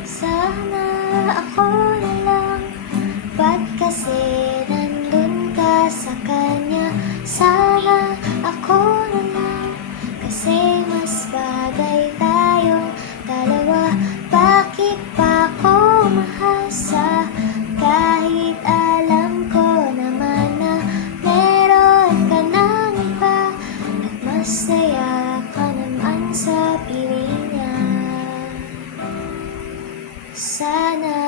Sana ako na lang, ba't kasi nandun ka sa kanya? Sana ako na lang, kasi mas bagay tayong dalawa. Bakit pa ako umahasa, kahit alam ko naman na meron ka ng iba, at masaya ka naman sa piling niya. Sana